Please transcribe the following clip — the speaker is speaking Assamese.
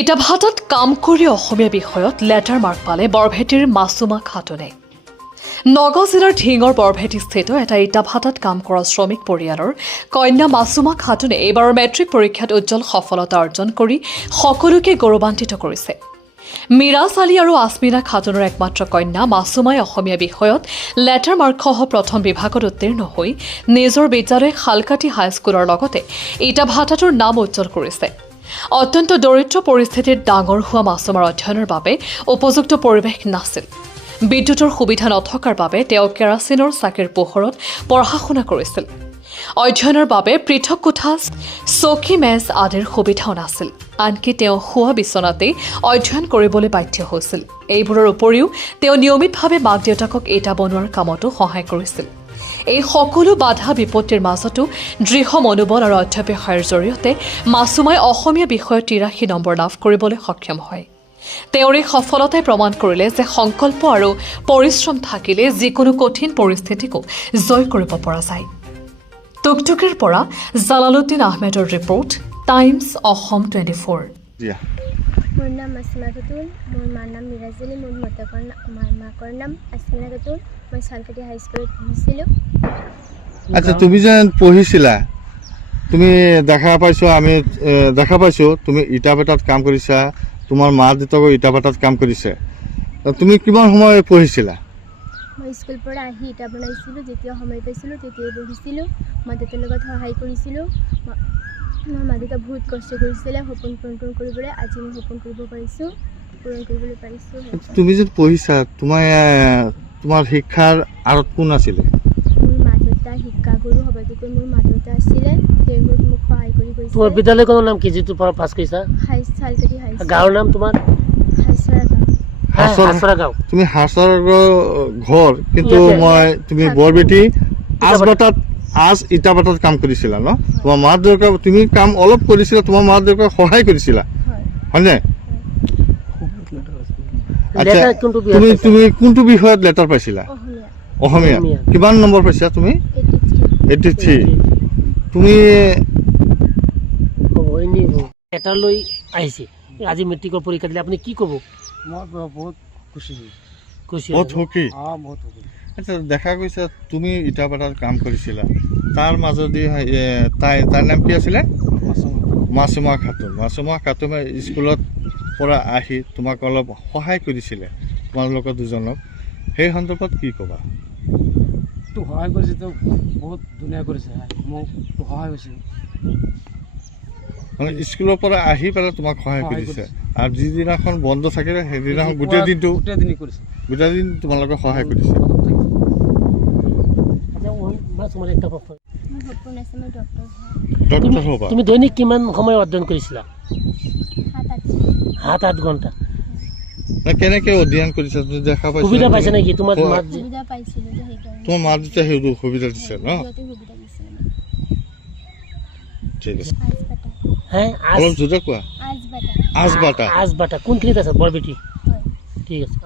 ইটাভাটাত কাম কৰি অসমীয়া বিষয়ত লেটাৰ মাৰ্ক পালে বৰভেটিৰ মাছুমা খাতুনে। নগাঁও জিলাৰ ঢিঙৰ বৰভেটিস্থিত এটা ইটাভাটাত কাম কৰা শ্ৰমিক পৰিয়ালৰ কন্যা মাছুমা খাতুনে এইবাৰৰ মেট্ৰিক পৰীক্ষাত উজ্জ্বল সফলতা অৰ্জন কৰি সকলোকে গৌৰৱান্বিত কৰিছে। মিৰাজ আলী আৰু আসমিনা খাতুনৰ একমাত্ৰ কন্যা মাছুমাই অসমীয়া বিষয়ত লেটাৰ মাৰ্কসহ প্ৰথম বিভাগত উত্তীৰ্ণ হৈ নিজৰ বিদ্যালয় শালকাটি হাইস্কুলৰ লগতে ইটাভাটাটোৰ নাম উজ্জ্বল কৰিছে। অত্যন্ত দৰিদ্ৰ পৰিস্থিতিত ডাঙৰ হোৱা মাছুমাৰ অধ্যয়নৰ বাবে উপযুক্ত পৰিৱেশ নাছিল। বিদ্যুতৰ সুবিধা নথকাৰ বাবে তেওঁ কেৰাচিনৰ চাকিৰ পোহৰত পঢ়া শুনা কৰিছিল। অধ্যয়নৰ বাবে পৃথক কোঠা, চকী মেজ আদিৰ সুবিধাও নাছিল। আনকি তেওঁ শোৱা বিচনাতেই অধ্যয়ন কৰিবলৈ বাধ্য হৈছিল। এইবোৰৰ উপৰিও তেওঁ নিয়মিতভাৱে মাক দেউতাকক ইটা বনোৱাৰ কামতো সহায় কৰিছিল। এই সকলো বাধা বিপত্তিৰ মাজতো দৃঢ় মনোবল আৰু অধ্যাৱসায়ৰ জৰিয়তে মাছুমাই অসমীয়া বিষয়ত ৮৩ নম্বৰ লাভ কৰিবলৈ সক্ষম হয়। তেওঁৰ এই সফলতাই প্ৰমাণ কৰিলে যে সংকল্প আৰু পৰিশ্ৰম থাকিলে যিকোনো কঠিন পৰিস্থিতিকো জয় কৰিব পৰা যায়। টুকটুকিৰ পৰা জালালুদ্দিন আহমেদৰ ৰিপৰ্ট, টাইমছ অসম 24। মোৰ নাম মাছুমা খাতুন, মোৰ মাৰ নাম মিৰাজ আলী, মোৰ মাকৰ নাম আসমিনা খাতুন। মই শালকাটি হাইস্কুলত পঢ়িছিলোঁ। আচ্ছা, তুমি যে পঢ়িছিলা, তুমি দেখা পাইছো তুমি ইটাভাটাত কাম কৰিছা, তোমাৰ মা দেউতাকো ইটাভাটাত কাম কৰিছে। তুমি কিমান সময় পঢ়িছিলা? মই স্কুলৰ পৰা আহি ইটা বনাইছিলোঁ। যেতিয়া সময় পাইছিলোঁ তেতিয়াই পঢ়িছিলোঁ। মা দেউতাৰ লগত সহায় কৰিছিলোঁ। মোৰ মা দেউতা বহুত কষ্ট কৰিছিলে সপোন পূৰণ কৰিবলৈ। আজি মই সপোন পূৰণ কৰিবলৈ পাৰিছোঁ। তুমি যে পঢ়িছা, তোমাৰ শিক্ষাৰ আঁৰত কোন আছিলে? মোৰ মা দেউতা শিক্ষাগুৰু সবাতোকৈ মোৰ মা দেউতা আছিলে। তেওঁলোক মোক সহায় কৰি গৈছে। তোমাৰ বিদ্যালয়খনৰ নাম কি, যিটো পৰা পাছ কৰিছা? শালকাটি হাইস্কুল। গাঁৱৰ নাম তোমাৰ? হাছৰা গাঁও। তুমি হাছৰা ঘৰ, কিন্তু তুমি বৰবেটি আজ ইটাভাটাত কাম কৰিছিলা ন? তোমাৰ মা দেউতাক তুমি কাম অলপ কৰিছিলা, তোমাৰ মা দেউতাক সহায় কৰিছিলা, হয়নে? আচ্ছা, তুমি কোনটো বিষয়ত লেটাৰ পাইছিলা? অসমীয়া। কিমান নম্বৰ পাইছা তুমি? 83। তুমি লেটাৰ লৈ আহিছে, আজি মেট্ৰিকৰ পৰীক্ষা দিলে, আপুনি কি ক'ব? মই বহুত খুশি। বহুত সুখী। আচ্ছা, দেখা গৈছে তুমি ইটাভাটাত কাম কৰিছিলা, তাৰ মাজতে তাইৰ নাম কি আছিলে? মাছুমা খাতুন। মাছুমা খাতুনে স্কুলত পৰা আহি তোমাক অলপ সহায় কৰিছিলে, তোমালোকৰ দুজনক। সেই সন্দৰ্ভত কি ক'বা? সহায় কৰিছে, তো বহুত ধুনীয়া কৰিছে, মোক সহায় কৰিছে। মানে স্কুলৰ পৰা আহি পেলাই তোমাক সহায় কৰিছে, আৰু যিদিনাখন বন্ধ থাকিলে সেইদিনাখন গোটেই দিন তোমালোকে সহায় কৰিছে। ডক্টৰ হ'বা। তুমি দৈনিক কিমান সময় অধ্যয়ন কৰিছিলা? 7-8 ঘণ্টা। কেনেকে অধ্যয়ন কৰিছা? তুমি দেখা পাইছা? সুবিধা পাইছা নেকি? তোমাৰ মা দেউতাই সেইটো সুবিধা দিছে ন? ঠিক আছে। অলপ জোৰে কোৱা। আজবাটা। কোনখিনিত আছে? বৰবেটি। ঠিক আছে।